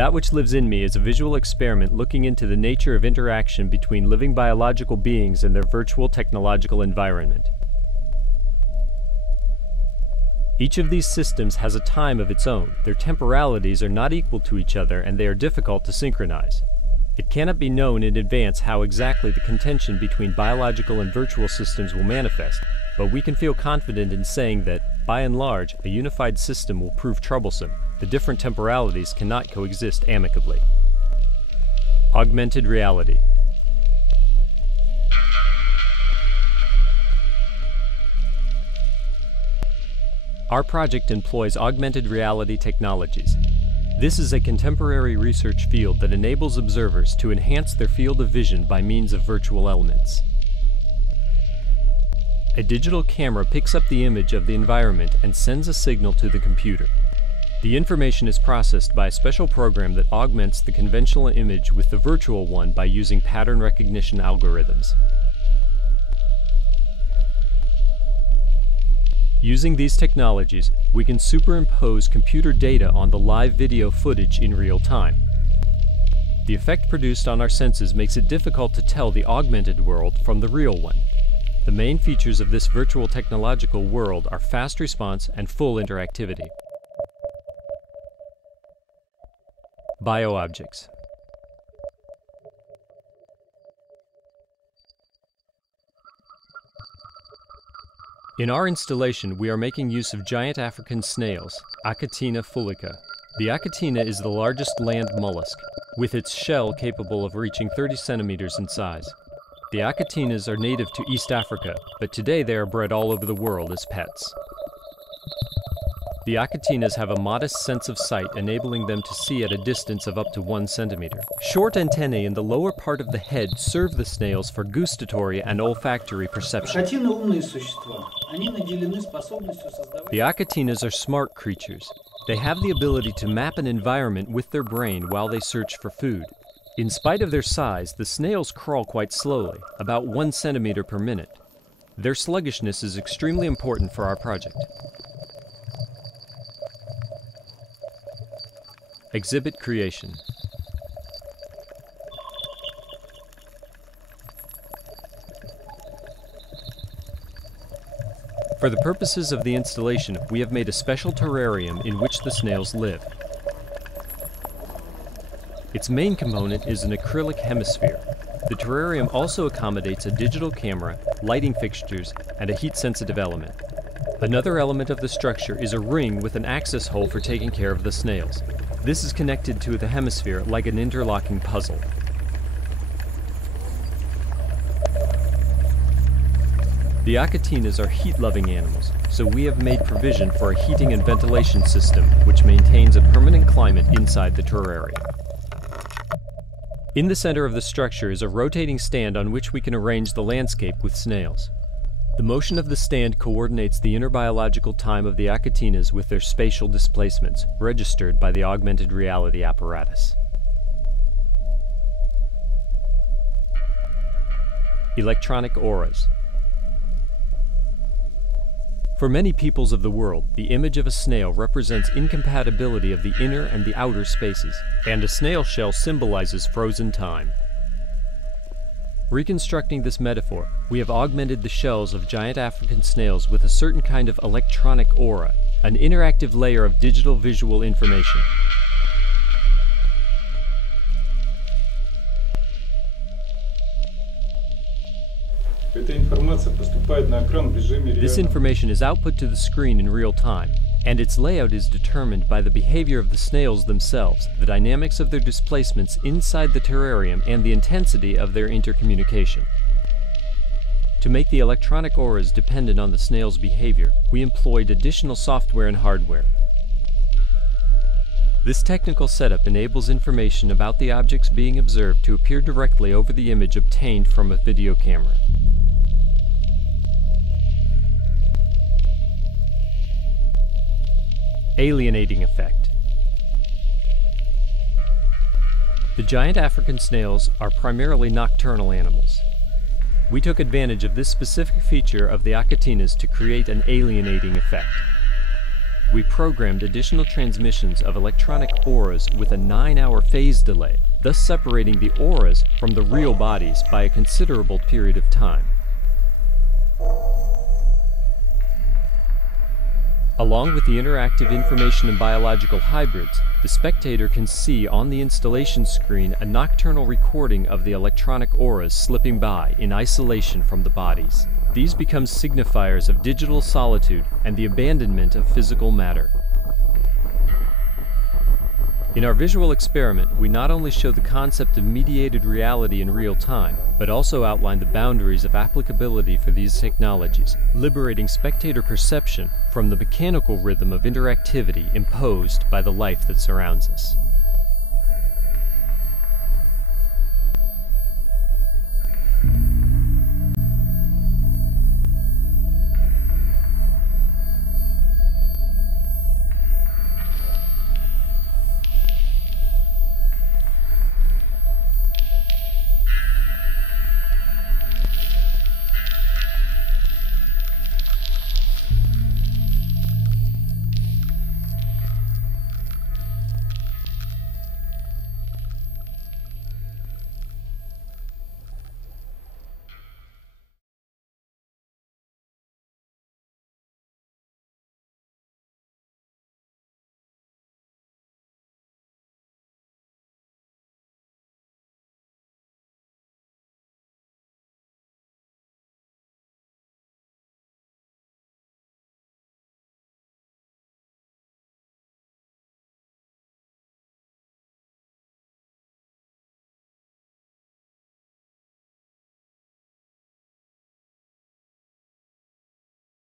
That which lives in me is a visual experiment looking into the nature of interaction between living biological beings and their virtual technological environment. Each of these systems has a time of its own. Their temporalities are not equal to each other, and they are difficult to synchronize. It cannot be known in advance how exactly the contention between biological and virtual systems will manifest, but we can feel confident in saying that, by and large, a unified system will prove troublesome. The different temporalities cannot coexist amicably. Augmented reality. Our project employs augmented reality technologies. This is a contemporary research field that enables observers to enhance their field of vision by means of virtual elements. A digital camera picks up the image of the environment and sends a signal to the computer. The information is processed by a special program that augments the conventional image with the virtual one by using pattern recognition algorithms. Using these technologies, we can superimpose computer data on the live video footage in real time. The effect produced on our senses makes it difficult to tell the augmented world from the real one. The main features of this virtual technological world are fast response and full interactivity. Bioobjects. In our installation, we are making use of giant African snails, Achatina fulica. The achatina is the largest land mollusk, with its shell capable of reaching 30 centimeters in size. The achatinas are native to East Africa, but today they are bred all over the world as pets. The achatinas have a modest sense of sight, enabling them to see at a distance of up to 1 centimeter. Short antennae in the lower part of the head serve the snails for gustatory and olfactory perception. The achatinas are smart creatures. They have the ability to map an environment with their brain while they search for food. In spite of their size, the snails crawl quite slowly, about 1 centimeter per minute. Their sluggishness is extremely important for our project. Exhibit creation. For the purposes of the installation, we have made a special terrarium in which the snails live. Its main component is an acrylic hemisphere. The terrarium also accommodates a digital camera, lighting fixtures, and a heat-sensitive element. Another element of the structure is a ring with an access hole for taking care of the snails. This is connected to the hemisphere like an interlocking puzzle. The achatinas are heat-loving animals, so we have made provision for a heating and ventilation system which maintains a permanent climate inside the terrarium. In the center of the structure is a rotating stand on which we can arrange the landscape with snails. The motion of the stand coordinates the inner biological time of the achatinas with their spatial displacements, registered by the augmented reality apparatus. Electronic auras. For many peoples of the world, the image of a snail represents incompatibility of the inner and the outer spaces, and a snail shell symbolizes frozen time. Reconstructing this metaphor, we have augmented the shells of giant African snails with a certain kind of electronic aura, an interactive layer of digital visual information. This information is output to the screen in real time, and its layout is determined by the behavior of the snails themselves, the dynamics of their displacements inside the terrarium, and the intensity of their intercommunication. To make the electronic auras dependent on the snail's behavior, we employed additional software and hardware. This technical setup enables information about the objects being observed to appear directly over the image obtained from a video camera. Alienating effect. The giant African snails are primarily nocturnal animals. We took advantage of this specific feature of the achatinas to create an alienating effect. we programmed additional transmissions of electronic auras with a 9-hour phase delay, thus separating the auras from the real bodies by a considerable period of time. Along with the interactive information and biological hybrids, the spectator can see on the installation screen a nocturnal recording of the electronic auras slipping by in isolation from the bodies. These become signifiers of digital solitude and the abandonment of physical matter. In our visual experiment, we not only show the concept of mediated reality in real time, but also outline the boundaries of applicability for these technologies, liberating spectator perception from the mechanical rhythm of interactivity imposed by the life that surrounds us.